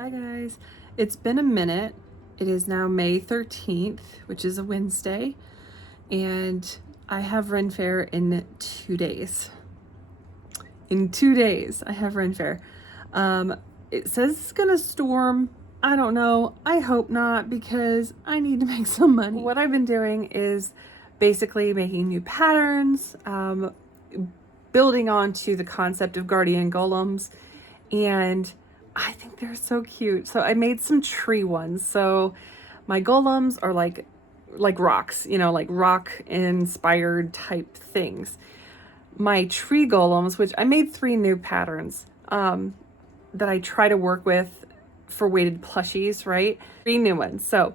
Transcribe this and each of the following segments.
Hi guys, it's been a minute. It is now May 13th, which is a Wednesday, and I have Ren Fair in 2 days. In 2 days, I have Ren Fair. It says it's gonna storm. I don't know. I hope not because I need to make some money. What I've been doing is basically making new patterns, building onto the concept of guardian golems, and I think they're so cute. So I made some tree ones. So my golems are like rocks, you know, like rock inspired type things. My tree golems, which I made 3 new patterns that I try to work with for weighted plushies, right? 3 new ones. So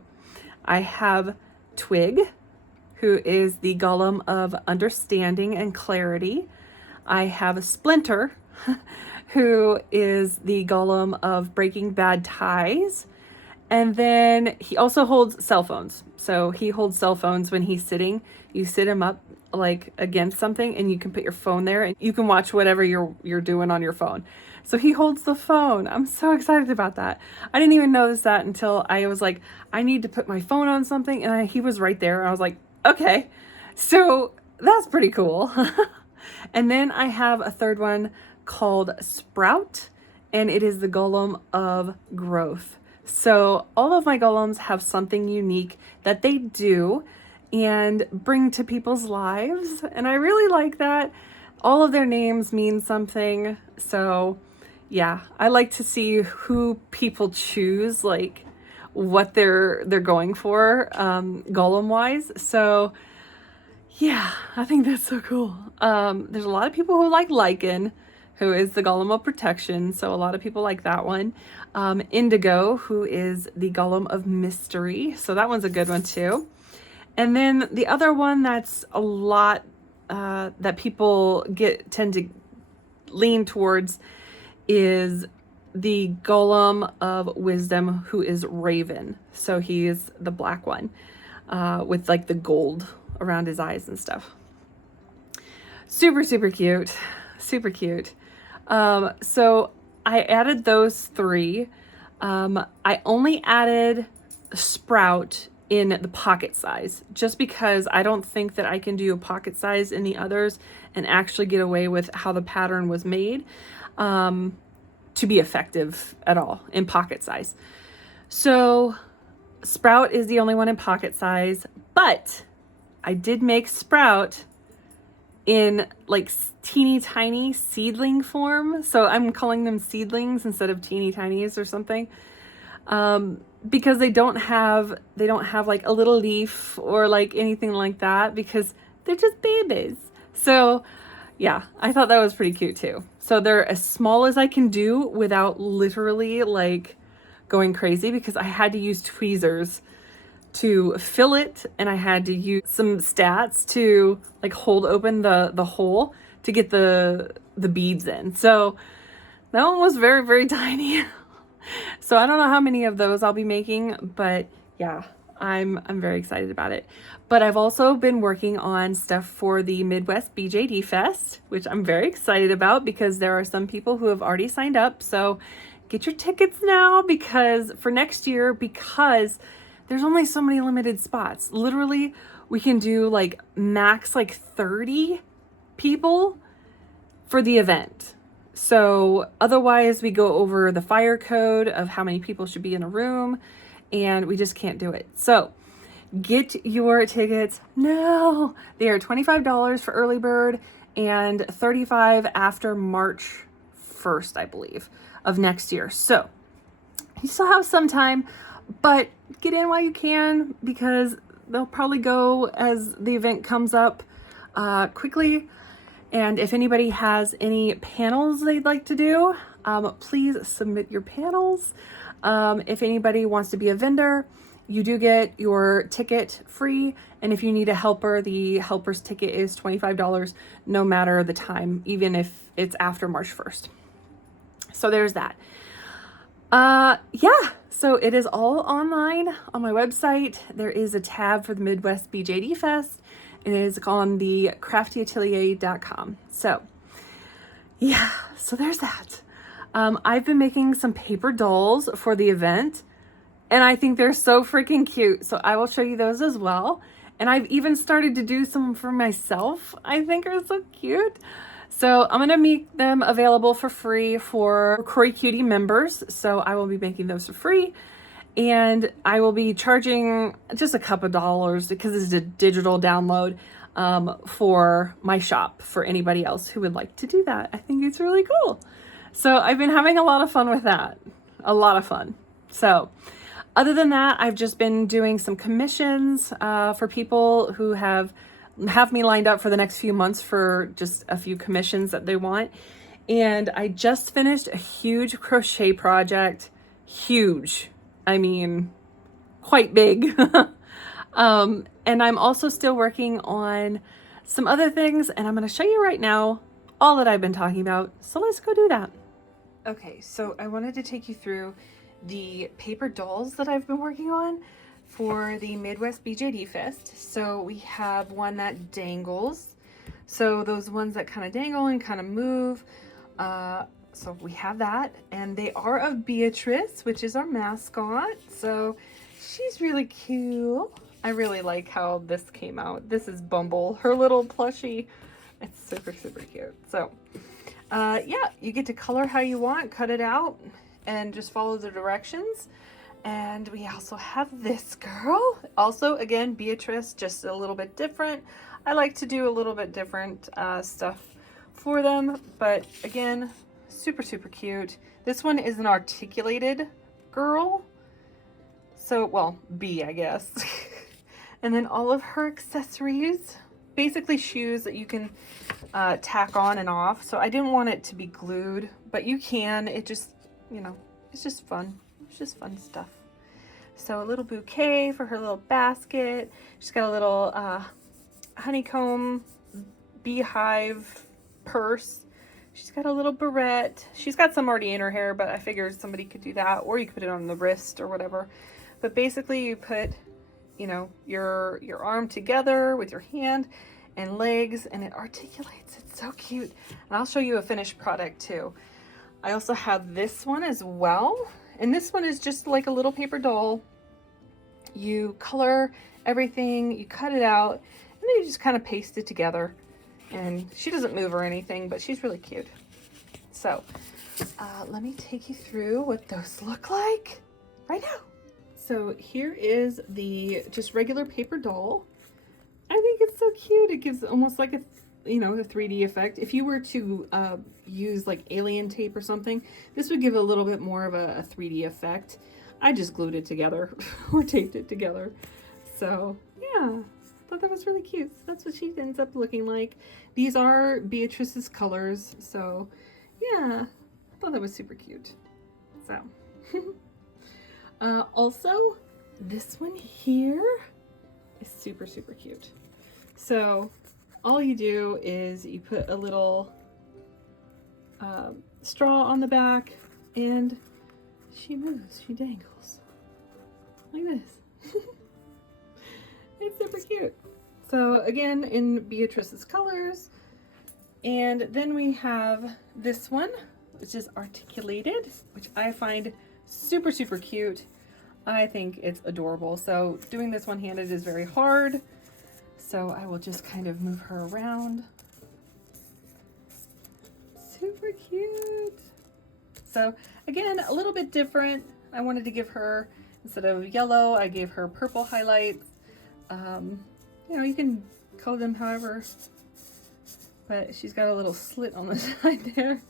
I have Twig, who is the golem of understanding and clarity. I have a Splinter, who is the golem of breaking bad ties. And then he also holds cell phones. So he holds cell phones when he's sitting. You sit him up like against something and you can put your phone there and you can watch whatever you're doing on your phone. So he holds the phone. I'm so excited about that. I didn't even notice that until I was like, I need to put my phone on something, and he was right there. I was like, okay. So that's pretty cool. And then I have a third one called Sprout, and it is the golem of growth. So all of my golems have something unique that they do and bring to people's lives, and I really like that. All of their names mean something. So yeah, I like to see who people choose, like what they're going for golem wise. So yeah, I think that's so cool. There's a lot of people who like Lycan, who is the golem of protection. So a lot of people like that one. Indigo, who is the golem of mystery. So that one's a good one too. And then the other one that's a lot that people tend to lean towards is the golem of wisdom, who is Raven. So he is the black one with like the gold around his eyes and stuff. Super, super cute. Super cute. So I added those 3. I only added Sprout in the pocket size just because I don't think that I can do a pocket size in the others and actually get away with how the pattern was made to be effective at all in pocket size. So Sprout is the only one in pocket size, but I did make Sprout in like teeny tiny seedling form. So I'm calling them seedlings instead of teeny tinies or something. Because they don't have like a little leaf or like anything like that, because they're just babies. So yeah, I thought that was pretty cute too. So they're as small as I can do without literally like going crazy, because I had to use tweezers to fill it, and I had to use some stats to like hold open the hole to get the beads in. So that one was very, very tiny. So I don't know how many of those I'll be making, but yeah, I'm very excited about it. But I've also been working on stuff for the Midwest BJD Fest, which I'm very excited about because there are some people who have already signed up. So get your tickets now, because for next year, because there's only so many limited spots. Literally, we can do like max like 30 people for the event. So otherwise we go over the fire code of how many people should be in a room, and we just can't do it. So get your tickets now. They are $25 for early bird and $35 after March 1st, I believe, of next year. So you still have some time, but get in while you can, because they'll probably go as the event comes up quickly. And if anybody has any panels they'd like to do, please submit your panels. If anybody wants to be a vendor, you do get your ticket free. And if you need a helper, the helper's ticket is $25 no matter the time, even if it's after March 1st. So there's that. Yeah, so it is all online on my website. There is a tab for the Midwest BJD Fest, and it is on the craftyatelier.com. So yeah, so there's that. I've been making some paper dolls for the event, and I think they're so freaking cute. So I will show you those as well. And I've even started to do some for myself. I think are so cute. So I'm gonna make them available for free for Croy Cutie members. So I will be making those for free. And I will be charging just a couple of dollars because it's a digital download for my shop for anybody else who would like to do that. I think it's really cool. So I've been having a lot of fun with that. A lot of fun. So other than that, I've just been doing some commissions for people who have me lined up for the next few months for just a few commissions that they want. And I just finished a huge crochet project. Huge. I mean, quite big. And I'm also still working on some other things, and I'm going to show you right now all that I've been talking about. So let's go do that. Okay, so I wanted to take you through the paper dolls that I've been working on for the Midwest BJD Fest. So we have one that dangles. So those ones that kind of dangle and kind of move. So we have that, and they are of Beatrice, which is our mascot. So she's really cute. I really like how this came out. This is Bumble, her little plushie. It's super, super cute. So yeah, you get to color how you want, cut it out, and just follow the directions. And we also have this girl. Also, again, Beatrice, just a little bit different. I like to do a little bit different stuff for them, but again, super, super cute. This one is an articulated girl. So, well, B, I guess. And then all of her accessories, basically shoes that you can tack on and off. So I didn't want it to be glued, but you can. It just, you know, it's just fun. It's just fun stuff. So a little bouquet for her little basket. She's got a little honeycomb beehive purse. She's got a little barrette. She's got some already in her hair, but I figured somebody could do that, or you could put it on the wrist or whatever. But basically you put, you know, your arm together with your hand and legs, and it articulates. It's so cute. And I'll show you a finished product too. I also have this one as well. And this one is just like a little paper doll. You color everything, you cut it out, and then you just kind of paste it together. And she doesn't move or anything, but she's really cute. So let me take you through what those look like right now. So here is the just regular paper doll. I think it's so cute. It gives almost like a, you know, a 3D effect. If you were to use like alien tape or something, this would give a little bit more of a 3D effect. I just glued it together or taped it together. So yeah, I thought that was really cute. That's what she ends up looking like. These are Beatrice's colors. So yeah, I thought that was super cute. So also this one here is super, super cute. So all you do is you put a little straw on the back, and she moves, she dangles like this. It's super cute. So again, in Beatrice's colors. And then we have this one, which is articulated, which I find super, super cute. I think it's adorable. So doing this one-handed is very hard. So I will just kind of move her around. Super cute. So again, a little bit different. I wanted to give her, instead of yellow, I gave her purple highlights. You know, you can color them however, but she's got a little slit on the side there.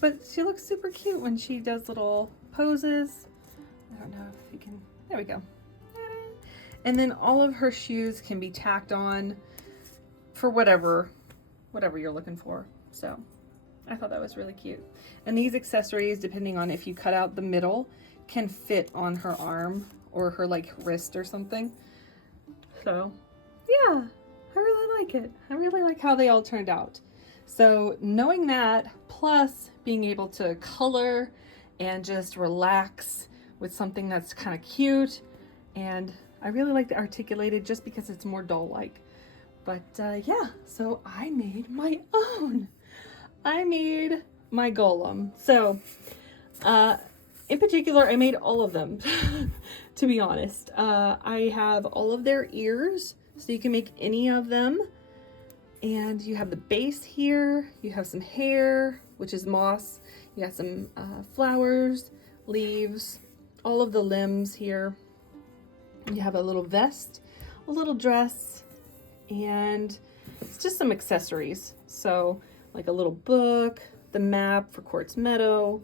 But she looks super cute when she does little poses. I don't know if you can, there we go. And then all of her shoes can be tacked on for whatever you're looking for. So I thought that was really cute. And these accessories, depending on if you cut out the middle, can fit on her arm or her like wrist or something. So yeah, I really like it. I really like how they all turned out. So knowing that, plus being able to color and just relax with something that's kind of cute, and I really like the articulated just because it's more doll-like. But yeah, so I made my own. I made my golem. So, in particular, I made all of them, to be honest. I have all of their ears, so you can make any of them. And you have the base here, you have some hair, which is moss, you got some flowers, leaves, all of the limbs here. You have a little vest, a little dress, and it's just some accessories. So like a little book, the map for Quartz Meadow,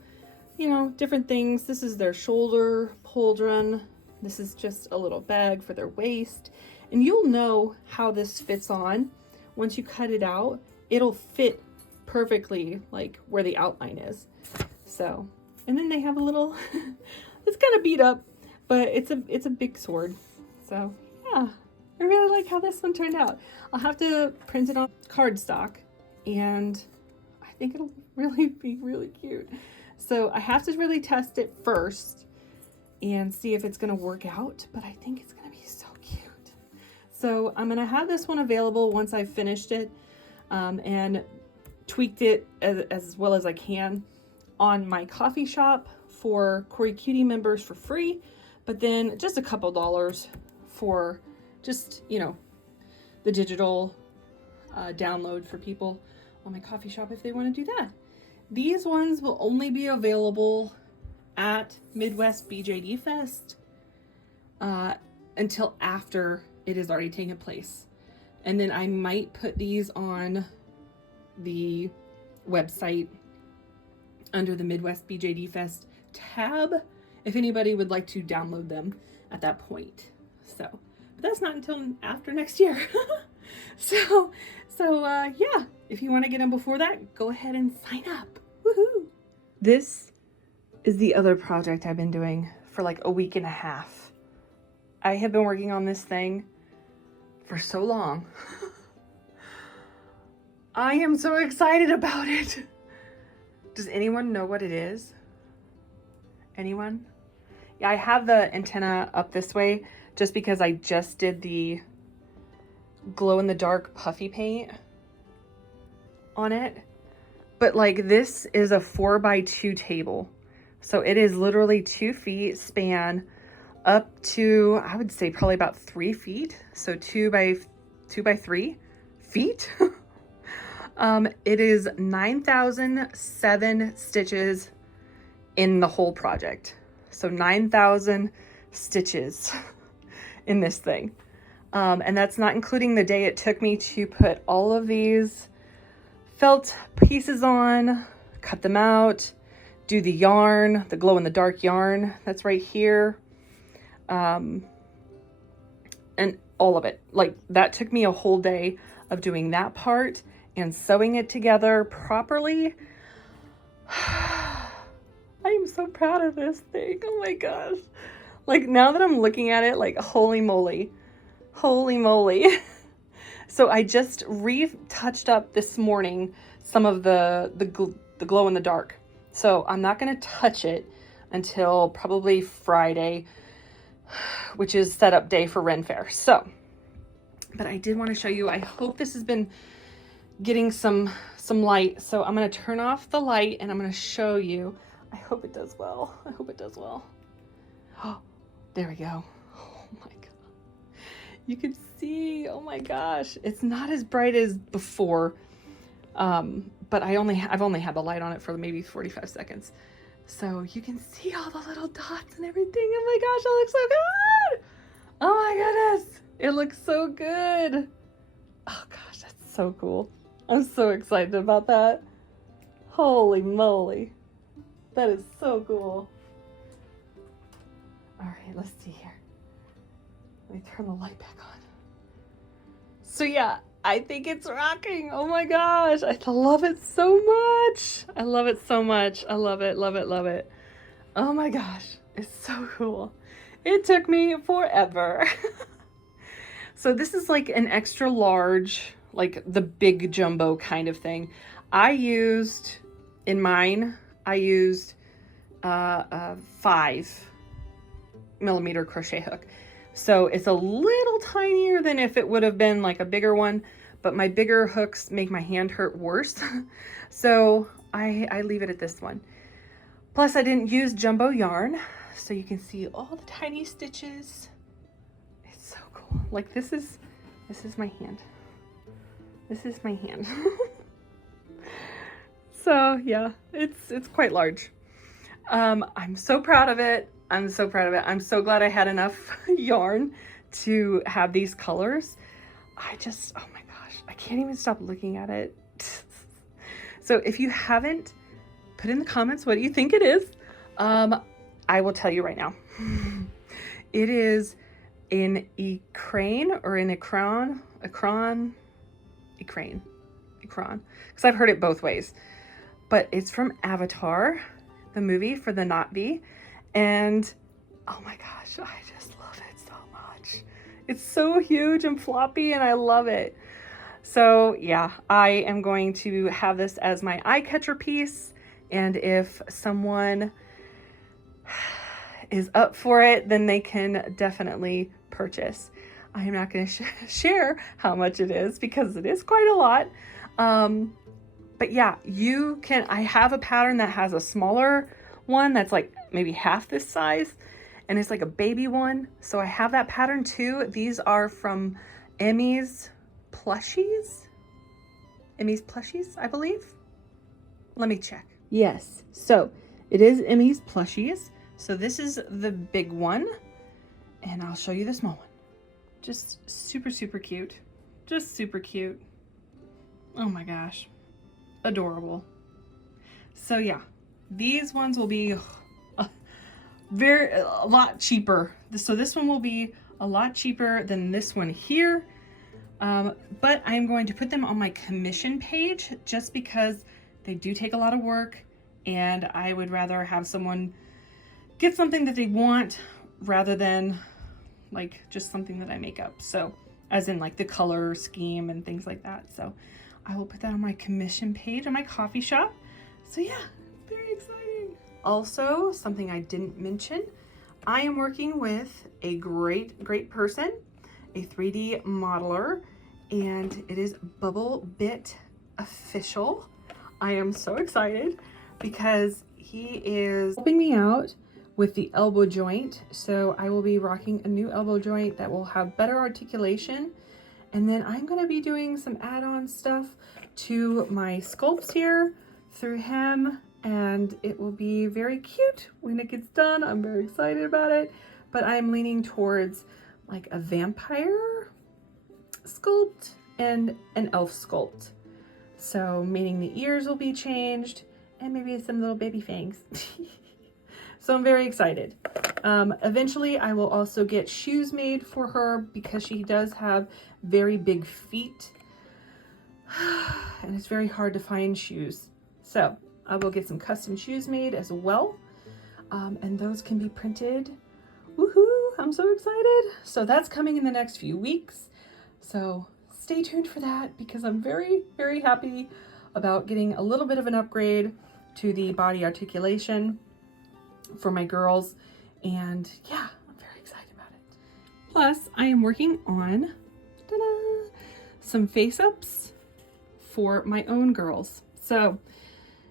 you know, different things. This is their shoulder pauldron. This is just a little bag for their waist. And you'll know how this fits on. Once you cut it out, it'll fit perfectly like where the outline is. So, and then they have a little, it's kind of beat up, but it's a big sword. So yeah, I really like how this one turned out. I'll have to print it on cardstock, and I think it'll really be really cute. So I have to really test it first and see if it's gonna work out, but I think it's gonna be so cute. So I'm gonna have this one available once I've finished it and tweaked it as well as I can on my coffee shop for Corey Cutie members for free, but then just a couple dollars for just, you know, the digital download for people on my coffee shop if they want to do that. These ones will only be available at Midwest BJD Fest until after it has already taken place. And then I might put these on the website under the Midwest BJD Fest tab if anybody would like to download them at that point. So, but that's not until after next year. So yeah, if you want to get them before that, go ahead and sign up. Woohoo! This is the other project I've been doing for like a week and a half. I have been working on this thing for so long. I am so excited about it. Does anyone know what it is? Anyone? Yeah, I have the antenna up this way just because I just did the glow-in-the-dark puffy paint on it. But like, this is a 4x2 table. So it is literally 2 feet span up to, I would say probably about 3 feet. So 2 by 3 feet. It is 9,007 stitches in the whole project. So 9,000 stitches in this thing. And that's not including the day it took me to put all of these felt pieces on, cut them out, do the yarn, the glow-in-the-dark yarn that's right here. And all of it. Like, that took me a whole day of doing that part and sewing it together properly. I am so proud of this thing. Oh my gosh. Like, now that I'm looking at it, like, holy moly. Holy moly. So I just retouched up this morning some of the glow in the dark. So I'm not going to touch it until probably Friday, which is setup day for Ren Fair. So, but I did want to show you, I hope this has been getting some light. So I'm going to turn off the light and I'm going to show you. I hope it does well. I hope it does well. Oh, there we go. Oh my God. You can see, oh my gosh. It's not as bright as before. But I've only had the light on it for maybe 45 seconds. So you can see all the little dots and everything. Oh my gosh, it looks so good. Oh my goodness. It looks so good. Oh gosh, that's so cool. I'm so excited about that. Holy moly. That is so cool. All right, let's see here. Let me turn the light back on. So yeah, I think it's rocking. Oh my gosh, I love it so much. I love it so much. I love it, love it, love it. Oh my gosh, it's so cool. It took me forever. So this is like an extra large, like the big jumbo kind of thing. In mine, I used a 5mm crochet hook. So it's a little tinier than if it would have been like a bigger one, but my bigger hooks make my hand hurt worse. So I leave it at this one. Plus I didn't use jumbo yarn, so you can see all the tiny stitches. It's so cool. Like this is my hand. This is my hand. So yeah, it's quite large. I'm so proud of it. I'm so proud of it. I'm so glad I had enough yarn to have these colors. Oh my gosh, I can't even stop looking at it. So if you haven't, put in the comments what you think it is. I will tell you right now. It is an ecrane or an ecran, because I've heard it both ways. But it's from Avatar, the movie for the Na'vi, and oh my gosh, I just love it so much. It's so huge and floppy and I love it. So yeah, I am going to have this as my eye catcher piece, and if someone is up for it, then they can definitely purchase. I am not going to share how much it is because it is quite a lot. But yeah, you can, I have a pattern that has a smaller one that's like maybe half this size, and it's like a baby one. So I have that pattern too. These are from Emmy's Plushies. Emmy's Plushies, I believe. Let me check. Yes, so it is Emmy's Plushies. So this is the big one, and I'll show you the small one. Just super, super cute. Just super cute. Oh my gosh. Adorable. So yeah, these ones will be a lot cheaper. So this one will be a lot cheaper than this one here. But I'm going to put them on my commission page just because they do take a lot of work, and I would rather have someone get something that they want rather than like just something that I make up. So as in like the color scheme and things like that. So I will put that on my commission page on my coffee shop. So yeah, very exciting. Also, something I didn't mention, I am working with a great person, a 3D modeler, and it is Bubble Bit Official. I am so excited because he is helping me out with the elbow joint. So I will be rocking a new elbow joint that will have better articulation. And then I'm going to be doing some add-on stuff to my sculpts here through him, and it will be very cute when it gets done. I'm very excited about it, but I'm leaning towards like a vampire sculpt and an elf sculpt. So meaning the ears will be changed and maybe some little baby fangs. So I'm very excited. Eventually I will also get shoes made for her because she does have very big feet and it's very hard to find shoes. So I will get some custom shoes made as well. And those can be printed. Woohoo! I'm so excited. So that's coming in the next few weeks. So stay tuned for that because I'm very, very happy about getting a little bit of an upgrade to the body articulation for my girls. And yeah, I'm very excited about it. Plus, I am working on some face-ups for my own girls. So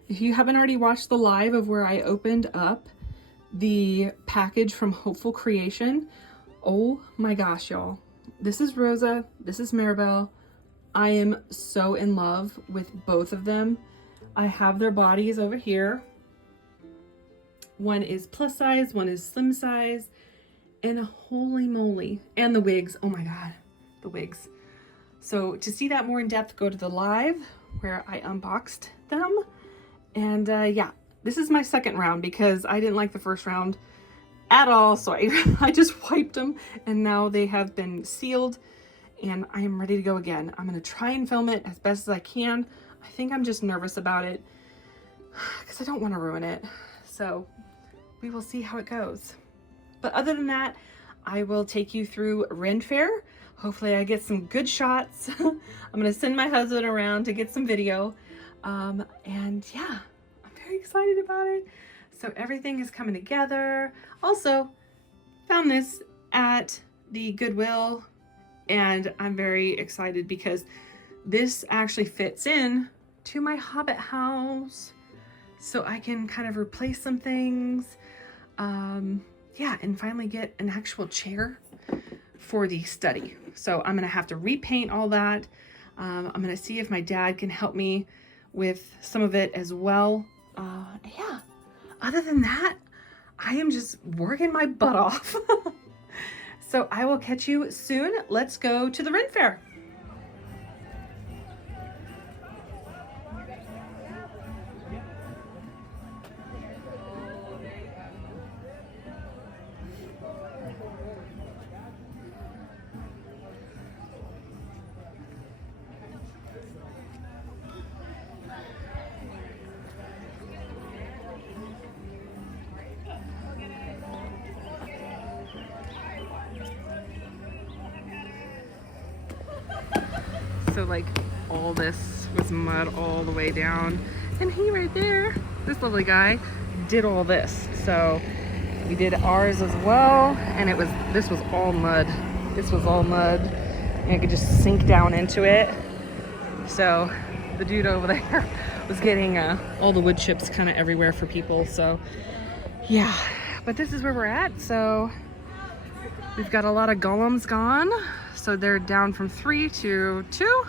if you haven't already watched the live of where I opened up the package from Hopeful Creation, oh my gosh, y'all. This is Rosa, this is Maribel. I am so in love with both of them. I have their bodies over here. One is plus size, one is slim size, and holy moly. And the wigs, oh my God, the wigs. So to see that more in depth, go to the live where I unboxed them. And yeah, this is my second round because I didn't like the first round at all. So I just wiped them and now they have been sealed and I am ready to go again. I'm gonna try and film it as best as I can. I think I'm just nervous about it because I don't want to ruin it. So we will see how it goes. But other than that, I will take you through Ren Fair. Hopefully I get some good shots. I'm gonna send my husband around to get some video. And yeah, I'm very excited about it. So everything is coming together. Also, found this at the Goodwill and I'm very excited because this actually fits in to my Hobbit house. so I can kind of replace some things. Yeah, and finally get an actual chair for the study. So I'm gonna have to repaint all that. I'm gonna see if my dad can help me with some of it as well. Yeah, other than that, I am just working my butt off. So I will catch you soon. Let's go to the Ren Fair. So like all this was mud all the way down, and he right there, this lovely guy, did all this. So we did ours as well, and this was all mud. This was all mud, and it could just sink down into it. So the dude over there was getting all the wood chips kind of everywhere for people. So yeah, but this is where we're at. So we've got a lot of golems gone. So they're down from 3 to 2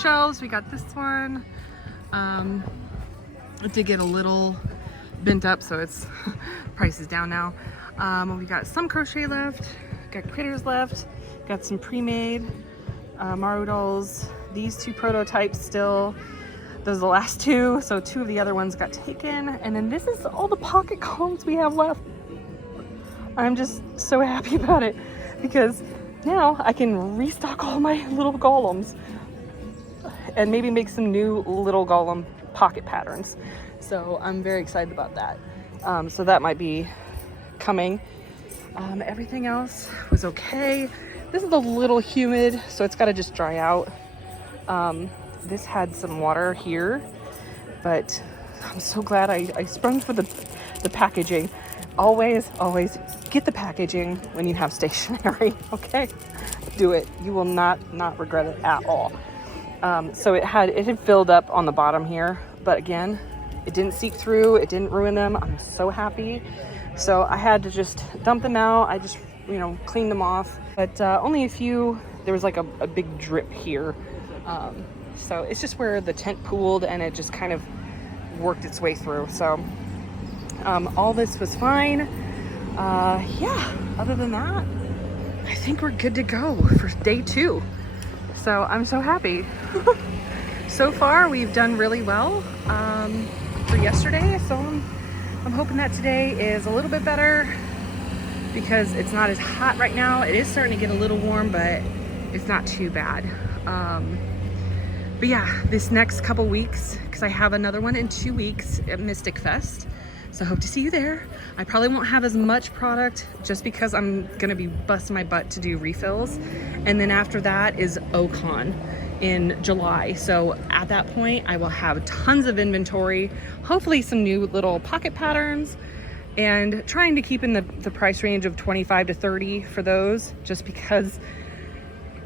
shelves. We got this one. It did get a little bent up, so its price is down now. We got some crochet left, got critters left, got some pre-made Maru dolls. These 2 prototypes still. Those are the last 2, so 2 of the other ones got taken. And then this is all the pocket golems we have left. I'm just so happy about it because now I can restock all my little golems and maybe make some new little golem pocket patterns. So I'm very excited about that. So that might be coming. Everything else was okay. This is a little humid, so it's got to just dry out. This had some water here, but I'm so glad I sprung for the packaging. Always get the packaging when you have stationery, okay? Do it. You will not regret it at all. So it had filled up on the bottom here, but again, it didn't seep through. It didn't ruin them. I'm so happy. So I had to just dump them out. I just, cleaned them off, but only a few. There was like a big drip here. So it's just where the tent pooled and it just kind of worked its way through. So all this was fine. Yeah, other than that, I think we're good to go for day 2. So I'm so happy. So far, we've done really well for yesterday. So I'm hoping that today is a little bit better because it's not as hot right now. It is starting to get a little warm, but it's not too bad. But yeah, this next couple weeks, because I have another one in 2 weeks at Mystic Fest. So I hope to see you there. I probably won't have as much product just because I'm gonna be busting my butt to do refills. And then after that is Ocon in July. So at that point, I will have tons of inventory, hopefully some new little pocket patterns, and trying to keep in the price range of 25 to 30 for those, just because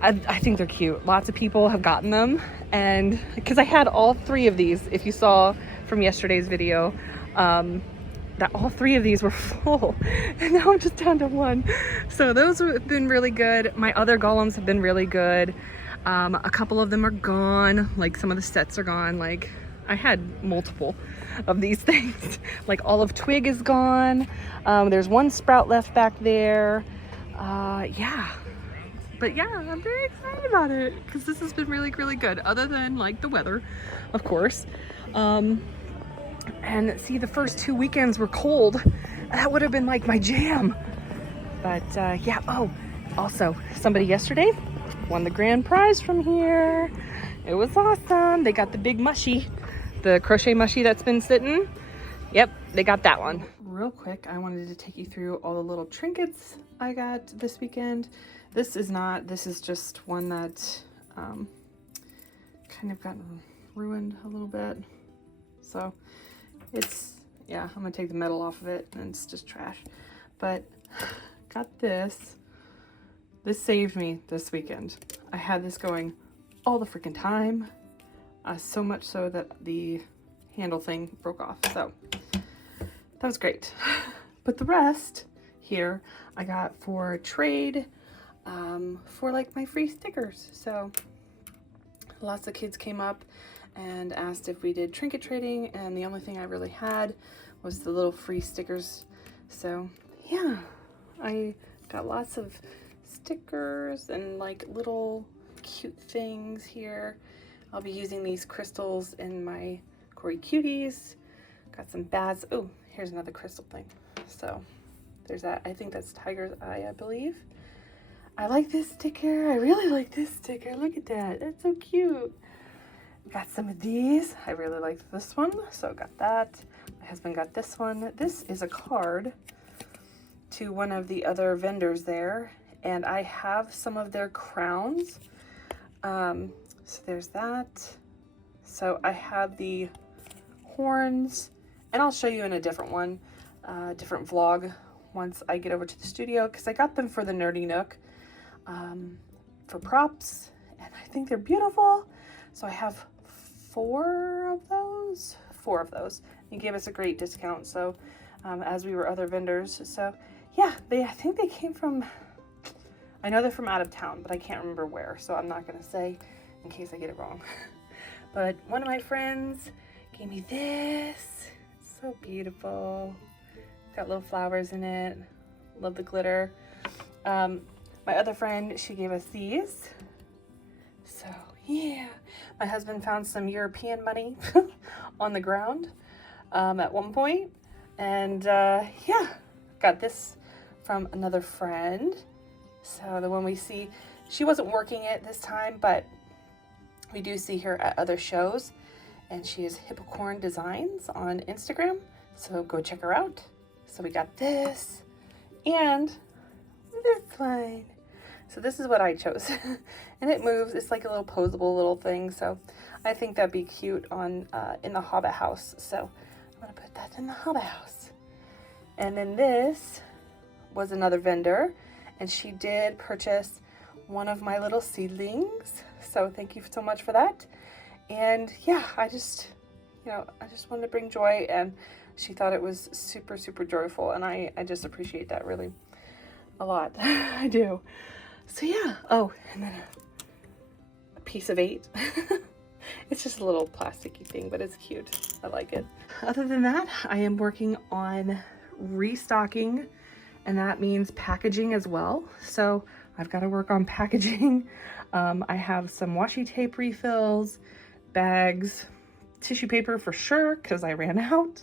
I think they're cute. Lots of people have gotten them, and because I had all 3 of these, if you saw from yesterday's video, that all 3 of these were full, and now I'm just down to 1. So those have been really good. My other golems have been really good. A couple of them are gone, like some of the sets are gone. Like I had multiple of these things. Like all of Twig is gone. There's 1 sprout left back there. Yeah. But yeah, I'm very excited about it because this has been really good, other than like the weather, of course. And see, the first 2 weekends were cold. That would have been like my jam. But yeah, oh, also somebody yesterday won the grand prize from here. It was awesome. They got the big mushy, the crochet mushy that's been sitting. Yep, they got that one. Real quick, I wanted to take you through all the little trinkets I got this weekend. This is just one that kind of gotten ruined a little bit. So it's, yeah, I'm gonna take the metal off of it and it's just trash. But got this. This saved me this weekend. I had this going all the freaking time. So much so that the handle thing broke off. So that was great. But the rest here I got for trade, for like my free stickers. So lots of kids came up and asked if we did trinket trading, and the only thing I really had was the little free stickers. So yeah, I got lots of stickers and like little cute things here. I'll be using these crystals in my Corey Cuties. Got some bads. Oh, here's another crystal thing. So there's that. I think that's Tiger's Eye, I believe. I like this sticker. I really like this sticker. Look at that. That's so cute. Got some of these. I really liked this one, so got that. My husband got this one. This is a card to one of the other vendors there, and I have some of their crowns. So there's that. So I have the horns, and I'll show you in a different one, different vlog once I get over to the studio, because I got them for the Nerdy Nook for props, and I think they're beautiful. So I have four of those. He gave us a great discount, so as we were other vendors. So yeah, I think they came from, I know they're from out of town, but I can't remember where, so I'm not gonna say in case I get it wrong. But one of my friends gave me this. It's so beautiful. It's got little flowers in it. Love the glitter. My other friend, she gave us these. So yeah, my husband found some European money on the ground at one point, and yeah, got this from another friend. So the one we see, she wasn't working it this time, but we do see her at other shows, and she is Hippocorn Designs on Instagram, so go check her out. So we got this and this one. So this is what I chose. And it moves. It's like a little posable little thing, so I think that'd be cute on in the Hobbit house. So I'm gonna put that in the Hobbit house. And then this was another vendor, and she did purchase one of my little seedlings, so thank you so much for that. And yeah, I just wanted to bring joy, and she thought it was super, super joyful, and I just appreciate that really a lot. I do. So yeah. Oh, and then a piece of 8. It's just a little plasticky thing, but it's cute. I like it. Other than that, I am working on restocking, and that means packaging as well. So I've got to work on packaging. I have some washi tape refills, bags, tissue paper for sure, because I ran out,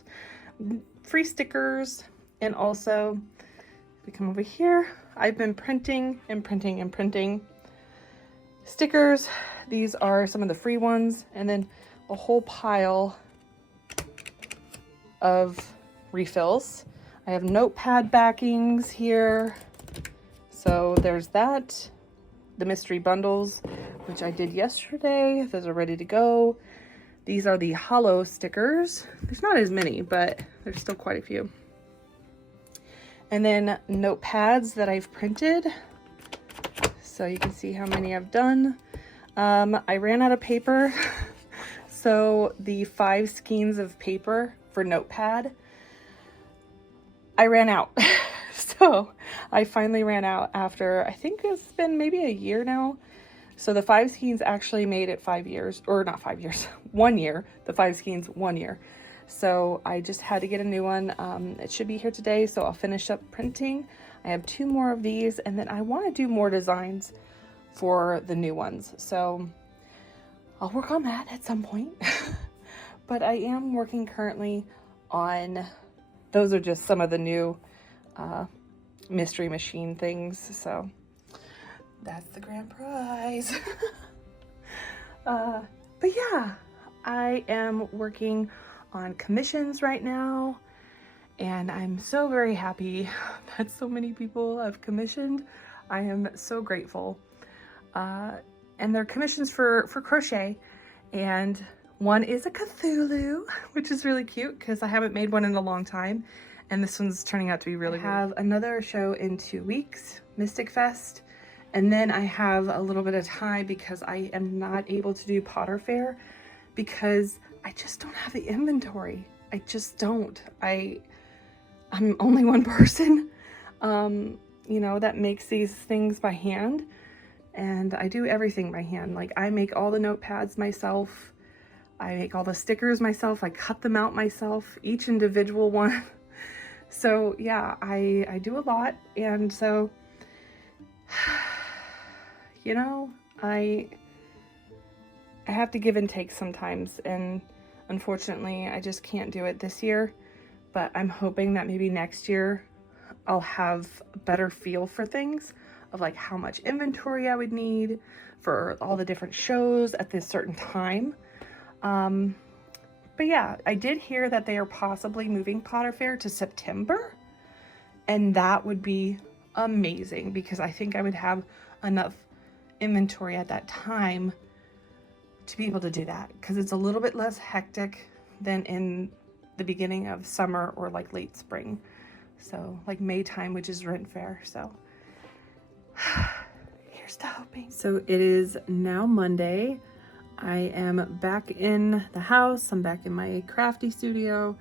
free stickers, and also, if we come over here, I've been printing and printing and printing stickers. These are some of the free ones, and then a whole pile of refills. I have notepad backings here. So there's that. The mystery bundles, which I did yesterday. Those are ready to go. These are the hollow stickers. There's not as many, but there's still quite a few. And then notepads that I've printed. So you can see how many I've done. I ran out of paper. So the 5 skeins of paper for notepad, I ran out. So I finally ran out after, I think it's been maybe a year now. So the 5 skeins actually made it 5 years, or not 5 years, 1 year. The 5 skeins, 1 year. So I just had to get a new one. It should be here today, so I'll finish up printing. I have 2 more of these, and then I want to do more designs for the new ones. So I'll work on that at some point. But I am working currently on, those are just some of the new mystery machine things. So that's the grand prize. But yeah, I am working on commissions right now, and I'm so very happy that so many people have commissioned. I am so grateful. And they're commissions for crochet, and one is a Cthulhu, which is really cute because I haven't made one in a long time, and this one's turning out to be really good. I have another show in 2 weeks, Mystic Fest, and then I have a little bit of time because I am not able to do Potter Fair because I just don't have the inventory. I just don't. I'm only one person, you know, that makes these things by hand. And I do everything by hand. Like, I make all the notepads myself. I make all the stickers myself. I cut them out myself, each individual one. So yeah, I do a lot. And so, you know, I have to give and take sometimes. And unfortunately, I just can't do it this year. But I'm hoping that maybe next year I'll have a better feel for things, of like how much inventory I would need for all the different shows at this certain time. But yeah, I did hear that they are possibly moving Potter Fair to September, and that would be amazing because I think I would have enough inventory at that time to be able to do that, because it's a little bit less hectic than in the beginning of summer or like late spring. So like May time, which is Ren Fair. So here's to hoping. So it is now Monday. I am back in the house. I'm back in my crafty studio,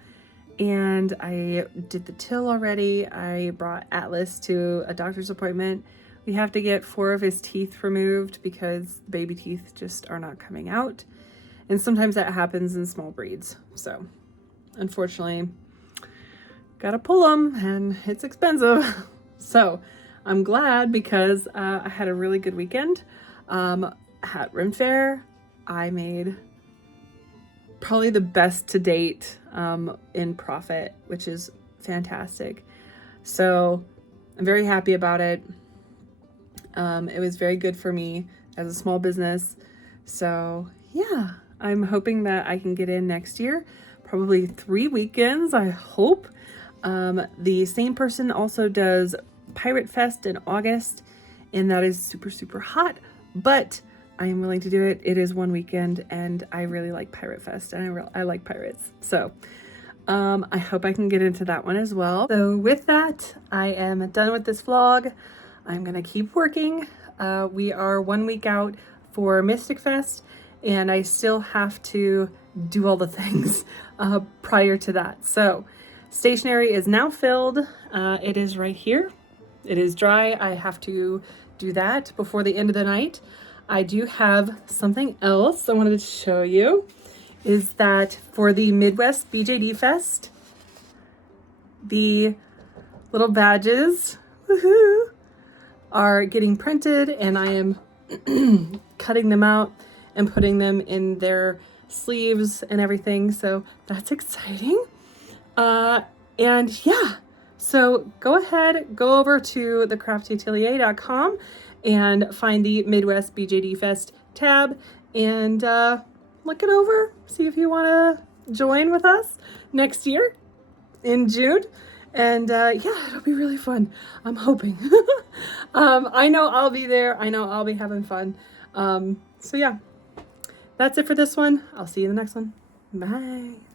and I did the till already. I brought Atlas to a doctor's appointment. We have to get 4 of his teeth removed because the baby teeth just are not coming out. And sometimes that happens in small breeds. So unfortunately, gotta pull them, and it's expensive. So I'm glad because I had a really good weekend. At Ren Fair, I made probably the best to date in profit, which is fantastic. So I'm very happy about it. It was very good for me as a small business. So yeah, I'm hoping that I can get in next year, probably 3 weekends, I hope. The same person also does Pirate Fest in August, and that is super, super hot, but I am willing to do it. It is 1 weekend, and I really like Pirate Fest, and I like pirates. So I hope I can get into that one as well. So with that, I am done with this vlog. I'm gonna keep working. We are 1 week out for Mystic Fest, and I still have to do all the things prior to that. So stationery is now filled. It is right here. It is dry. I have to do that before the end of the night. I do have something else I wanted to show you, is that for the Midwest BJD Fest, the little badges, woohoo, are getting printed, and I am cutting them out and putting them in their sleeves and everything. So that's exciting. And yeah, so go ahead, go over to thecraftyatelier.com and find the Midwest BJD Fest tab and look it over. See if you want to join with us next year in June. And yeah, it'll be really fun. I'm hoping. I know I'll be there. I know I'll be having fun. So yeah, that's it for this one. I'll see you in the next one. Bye.